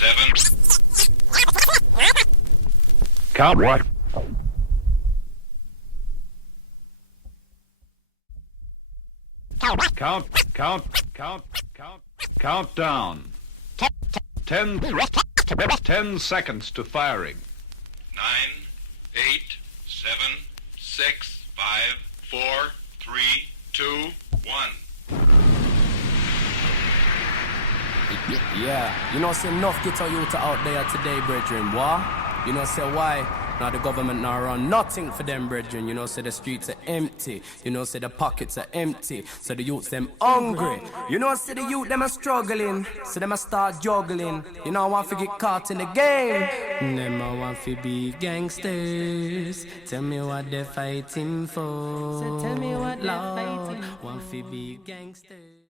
7. Count what? Count down. 10 seconds to firing. 9, 8, 7, 6, 5, 4, 3, 2, 1. Yeah, you know, say enough get our youth out there today, brethren. What? You know, say why? Now the government now run nothing for them, brethren. You know, say the streets are empty. You know, say the pockets are empty. So the youths them hungry. You know, say the youth them are struggling. So them a start juggling. You know, I want to get caught in the game. Them I want to be gangsters. Tell me what they're fighting for. So tell me what they're fighting for. Want to be gangsters.